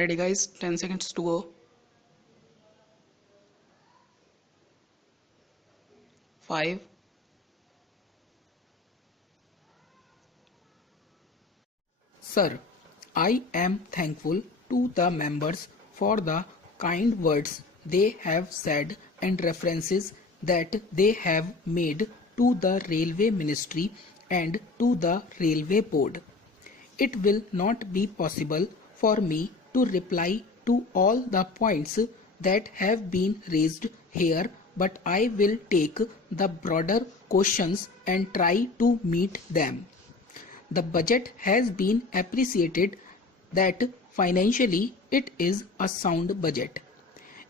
Ready guys, 10 seconds to go. 5. Sir, I am thankful to the members for the kind words they have said and references that they have made to the Railway Ministry and to the Railway Board. It will not be possible for me to reply to all the points that have been raised here, but I will take the broader questions and try to meet them. The budget has been appreciated that financially it is a sound budget.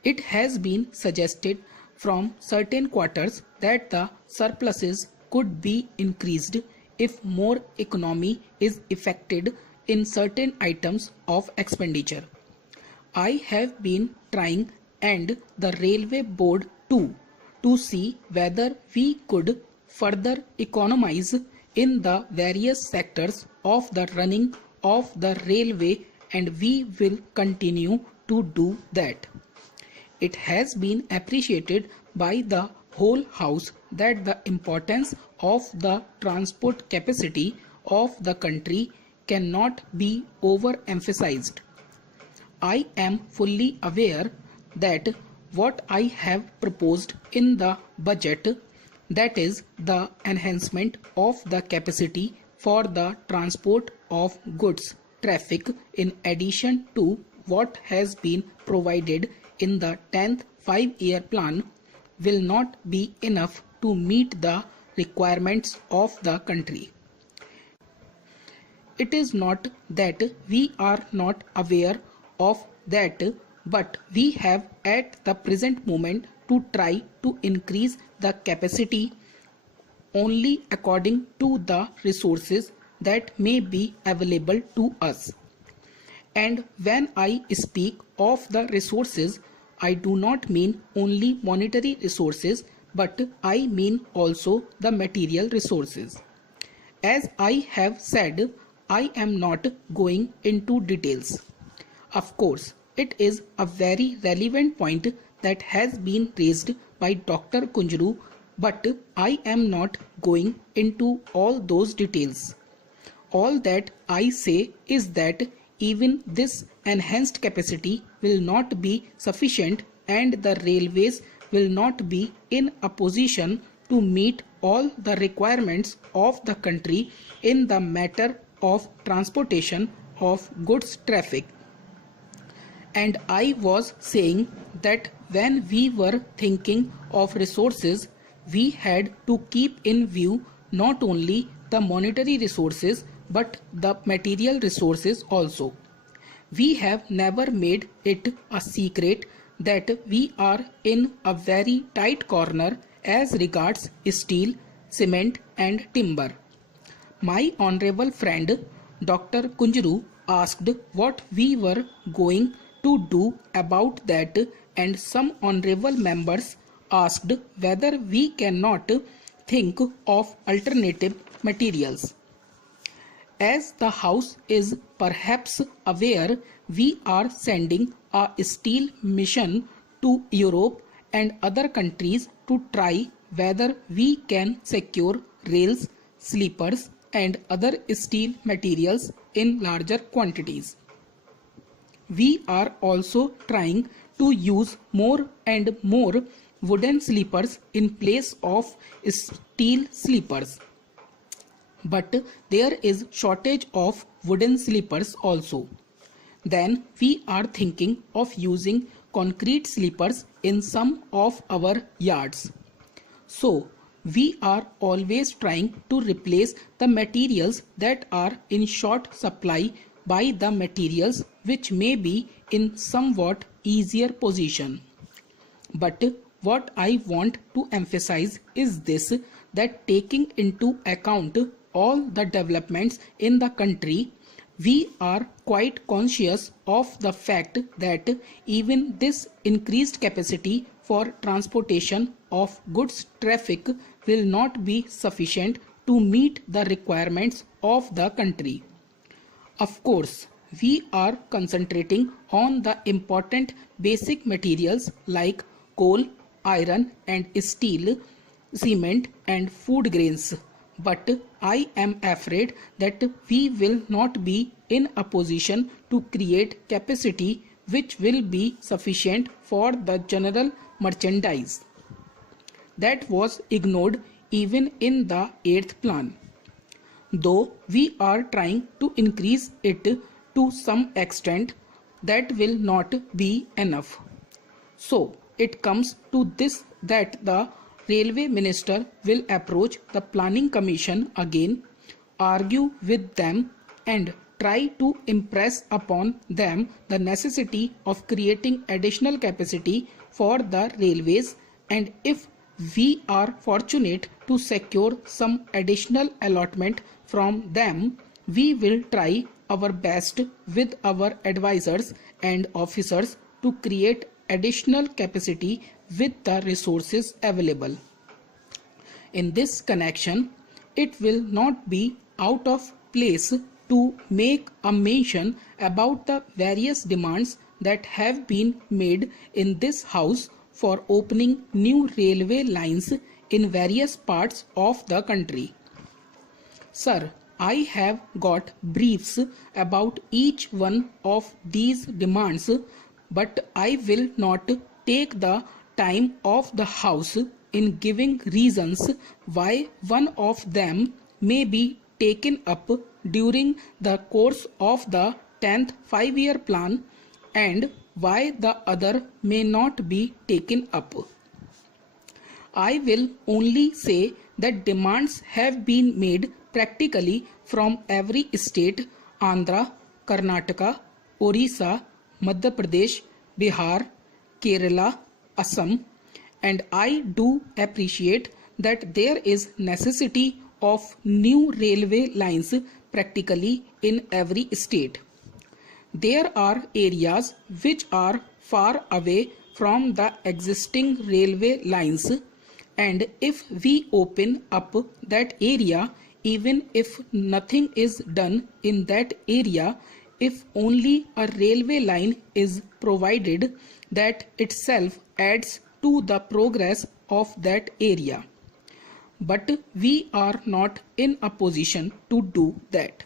It has been suggested from certain quarters that the surpluses could be increased if more economy is effected in certain items of expenditure. I have been trying and the Railway Board too to see whether we could further economize in the various sectors of the running of the railway, and we will continue to do that. It has been appreciated by the whole House that the importance of the transport capacity of the country cannot be overemphasized. I am fully aware that what I have proposed in the budget, that is the enhancement of the capacity for the transport of goods traffic in addition to what has been provided in the 10th 5-year plan, will not be enough to meet the requirements of the country. It is not that we are not aware of that, but we have at the present moment to try to increase the capacity only according to the resources that may be available to us. And when I speak of the resources, I do not mean only monetary resources, but I mean also the material resources. As I have said, I am not going into details. Of course, it is a very relevant point that has been raised by Dr. Kunjru, but I am not going into all those details. All that I say is that even this enhanced capacity will not be sufficient, and the railways will not be in a position to meet all the requirements of the country in the matter of transportation of goods traffic. And I was saying that when we were thinking of resources, we had to keep in view not only the monetary resources but the material resources also. We have never made it a secret that we are in a very tight corner as regards steel, cement and timber. My honorable friend Dr. Kunjru asked what we were going to do about that, and some honorable members asked whether we cannot think of alternative materials. As the House is perhaps aware, we are sending a steel mission to Europe and other countries to try whether we can secure rails, sleepers and other steel materials in larger quantities. We are also trying to use more and more wooden sleepers in place of steel sleepers. But there is shortage of wooden sleepers also. Then we are thinking of using concrete sleepers in some of our yards. So we are always trying to replace the materials that are in short supply by the materials which may be in somewhat easier position. But what I want to emphasize is this, that taking into account all the developments in the country, we are quite conscious of the fact that even this increased capacity for transportation of goods traffic will not be sufficient to meet the requirements of the country. Of course, we are concentrating on the important basic materials like coal, iron and steel, cement and food grains. But I am afraid that we will not be in a position to create capacity which will be sufficient for the general merchandise. That was ignored even in the 8th plan. Though we are trying to increase it to some extent, that will not be enough. So it comes to this that the railway minister will approach the planning commission again, argue with them and try to impress upon them the necessity of creating additional capacity for the railways, and if we are fortunate to secure some additional allotment from them, we will try our best with our advisors and officers to create additional capacity with the resources available. In this connection, it will not be out of place to make a mention about the various demands that have been made in this house for opening new railway lines in various parts of the country. Sir, I have got briefs about each one of these demands, but I will not take the time of the house in giving reasons why one of them may be taken up during the course of the 10th 5-year plan and why the other may not be taken up. I will only say that demands have been made practically from every state: Andhra, Karnataka, Orissa, Madhya Pradesh, Bihar, Kerala, Assam, and I do appreciate that there is necessity of new railway lines practically in every state. There are areas which are far away from the existing railway lines, and if we open up that area, even if nothing is done in that area, if only a railway line is provided, that itself adds to the progress of that area. But we are not in a position to do that.